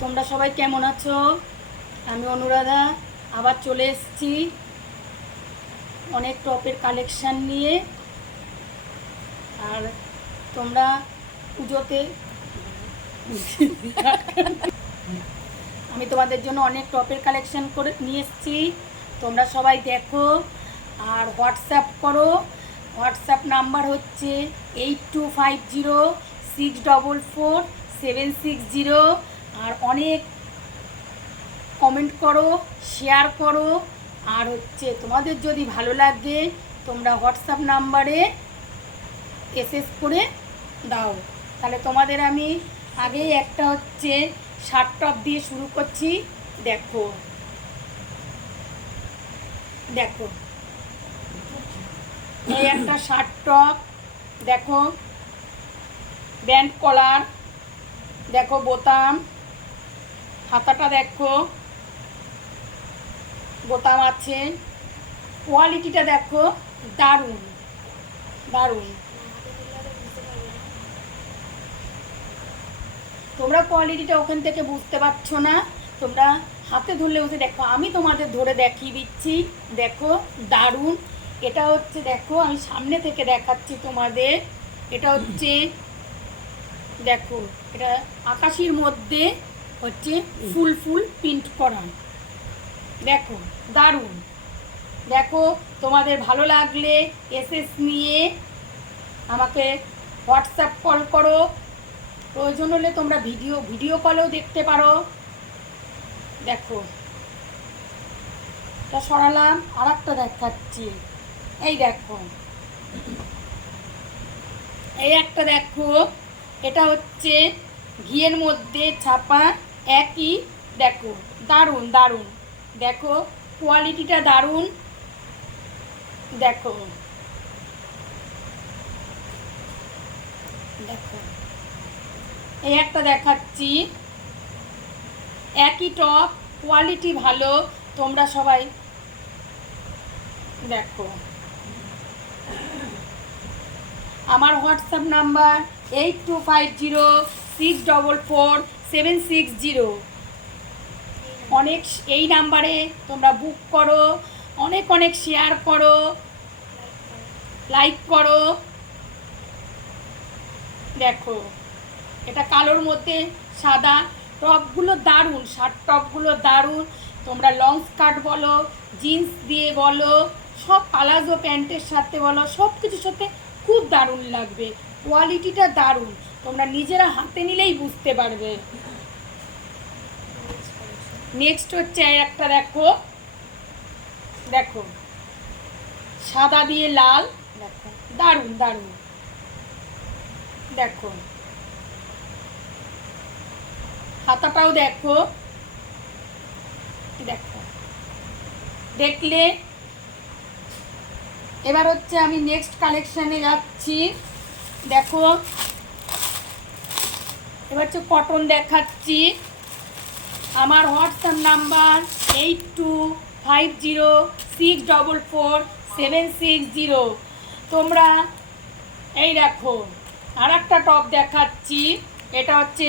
তোমরা সবাই কেমন আছো? আমি অনুরাধা আবার চলে এসেছি অনেক টপের কালেকশান নিয়ে। আর তোমরা পুজোতে আমি তোমাদের জন্য অনেক টপের কালেকশান করে নিয়ে এসেছি। তোমরা সবাই দেখো আর হোয়াটসঅ্যাপ করো। হোয়াটসঅ্যাপ নাম্বার হচ্ছে 8250644760। আর অনেক কমেন্ট করো, শেয়ার করো। আর হচ্ছে তোমাদের যদি ভালো লাগে তোমরা হোয়াটসঅ্যাপ নাম্বারে এসএস করে দাও। তাহলে তোমাদের আমি আগেই একটা হচ্ছে শার্ট টপ দিয়ে শুরু করছি। দেখো দেখো এই একটা শার্ট টপ, দেখো ব্যান্ড কলার, দেখো বোতাম, হাতাটা দেখো বোতাম আছে, কোয়ালিটিটা দেখো দারুণ দারুণ। তোমরা কোয়ালিটিটা ওখান থেকে বুঝতে পারছো না, তোমরা হাতে ধরলে বসে দেখো, আমি তোমাদের ধরে দেখিয়ে দিচ্ছি। দেখো দারুণ। এটা হচ্ছে দেখো আমি সামনে থেকে দেখাচ্ছি তোমাদের। এটা হচ্ছে দেখো, এটা আকাশির মধ্যে হচ্ছে ফুল ফুল প্রিন্ট করা। দেখো দারুণ। দেখো তোমাদের ভালো লাগলে এসএস নিয়ে আমাকে হোয়াটসঅ্যাপ কল করো। প্রয়োজন হলে তোমরা ভিডিও কলেও দেখতে পারো। দেখো এটা সরালাম, আর একটা দেখাচ্ছি। এই দেখো এই একটা দেখো, এটা হচ্ছে ঘিয়ের মধ্যে ছাপা একই। দেখো দারুণ দারুণ। দেখো কোয়ালিটিটা দারুণ। দেখো দেখো এই একটা দেখাচ্ছি, একই টপ, কোয়ালিটি ভালো। তোমরা সবাই দেখো। আমার হোয়াটসঅ্যাপ নাম্বার 8250644760। অনেক এই নাম্বারে তোমরা বুক করো, অনেক অনেক শেয়ার করো, লাইক করো। দেখো এটা কালোর মধ্যে সাদা, টপগুলো দারুণ, শার্ট টপগুলো দারুণ। তোমরা লং স্কার্ট বলো, জিন্স দিয়ে বলো, সব প্লাজো প্যান্টের সাথে বলো, সব কিছুর সাথে খুব দারুণ লাগবে। কোয়ালিটিটা দারুণ, তোমরা নিজেরা হাতে নিলেই বুঝতে পারবে। নেক্সট হচ্ছে একটা দেখো, দেখো সাদা দিয়ে লাল, দেখো দারুণ দারুণ। দেখো হাতাটাও দেখো, দেখো দেখলে। এবার হচ্ছে আমি নেক্সট কালেকশানে যাচ্ছি। দেখো এবার হচ্ছে কটন দেখাচ্ছি। আমার হোয়াটসঅ্যাপ নাম্বার 8250644760। তোমরা এই দেখো আর একটা টপ দেখাচ্ছি। এটা হচ্ছে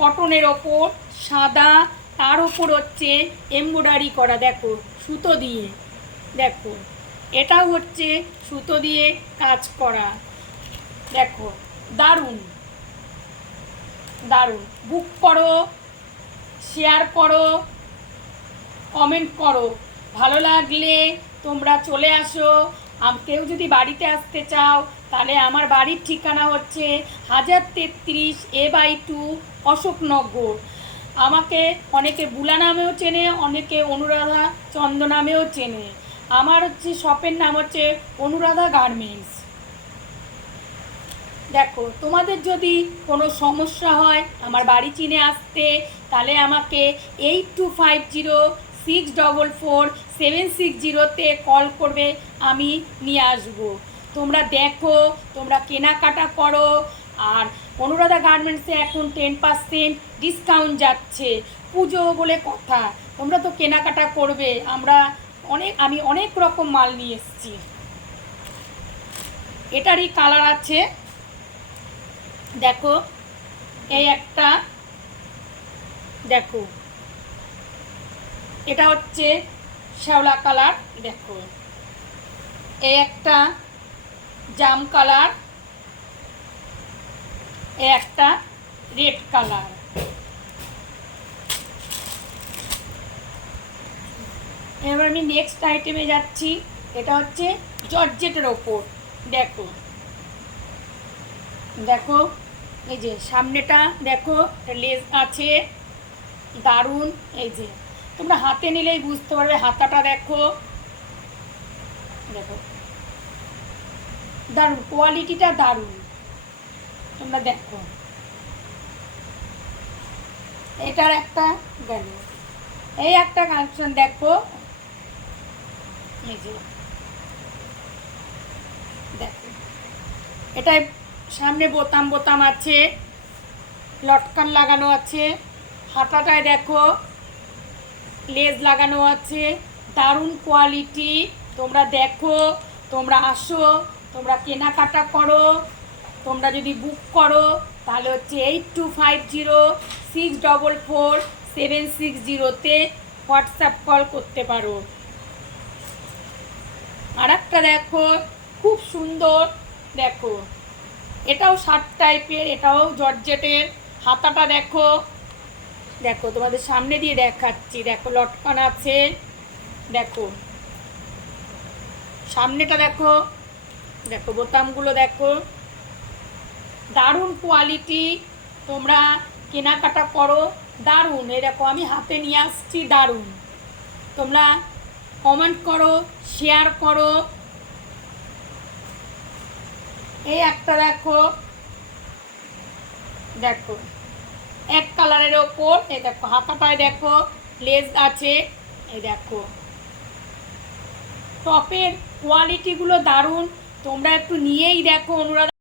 কটনের ওপর সাদা, তার ওপর হচ্ছে এমব্রয়ডারি করা, দেখো সুতো দিয়ে। দেখো এটাও হচ্ছে সুতো দিয়ে কাজ করা। দেখো দারুণ দারুণ। বুক করো, শেয়ার করো, কমেন্ট করো। ভালো লাগলে তোমরা চলে আসো। কেউ যদি বাড়িতে আসতে চাও তাহলে আমার বাড়ির ঠিকানা হচ্ছে 1033A/2 অশোকনগর। আমাকে অনেকে বুলা নামেও চেনে, অনেকে অনুরাধা চন্দ্র নামেও চেনে। আমার হচ্ছে শপের নাম হচ্ছে অনুরাধা গার্মেন্টস। দেখো তোমাদের যদি কোনো সমস্যা হয় আমার বাড়ি চিনে আসতে, তাহলে আমাকে 8250644760 কল করবে, আমি নিয়ে আসবো। তোমরা দেখো, তোমরা কেনাকাটা করো। আর অনুরাধা গার্মেন্টসে এখন 10% ডিসকাউন্ট যাচ্ছে, পুজো বলে কথা। তোমরা তো কেনাকাটা করবে। আমি অনেক রকম মাল নিয়ে এসেছি। এটারই কালার আছে, দেখো এই একটা দেখো এটা হচ্ছে শ্যাওলা কালার, দেখো এই একটা জাম কালার, এই একটা রেড কালার। এবার আমি নেক্সট আইটেমে যাচ্ছি, এটা হচ্ছে জর্জেটের ওপর। দেখো দেখো এই যে সামনেটা দেখো লেস আছে, দারুণ। এই যে তোমরা হাতে নিলেই বুঝতে পারবে, হাতাটা দেখো, দেখো দারুণ, কোয়ালিটিটা দারুণ। তোমরা দেখো এটার একটা গেল, এই একটা কালেকশন দেখো, এই যে দেখো এটায় সামনে বোতাম বোতাম আছে, লটকান লাগানো আছে, হাতাটায় দেখো লেজ লাগানো আছে, দারুণ কোয়ালিটি। তোমরা দেখো, তোমরা আসো, তোমরা কেনাকাটা করো। তোমরা যদি বুক করো তাহলে হচ্ছে 8250644760 হোয়াটসঅ্যাপ কল করতে পারো। আর একটা দেখো খুব সুন্দর, দেখো এটাও শার্ট টাইপের, এটাও জর্জেটের, হাতাটা দেখো, দেখো তোমাদের সামনে দিয়ে দেখাচ্ছি, দেখো লটকান আছে, দেখো সামনেটা দেখো, দেখো বোতামগুলো দেখো, দারুণ কোয়ালিটি। তোমরা কেনাকাটা করো, দারুণ। এই দেখো আমি হাতে নিয়ে আসছি, দারুণ। তোমরা কমেন্ট করো, শেয়ার করো। এই একটা দেখো, দেখো এক কালারের ওপর, এই দেখো হাতাটায় দেখো লেস আছে, এই দেখো টপের কোয়ালিটিগুলো দারুণ। তোমরা একটু নিয়েই দেখো অনুরাধা।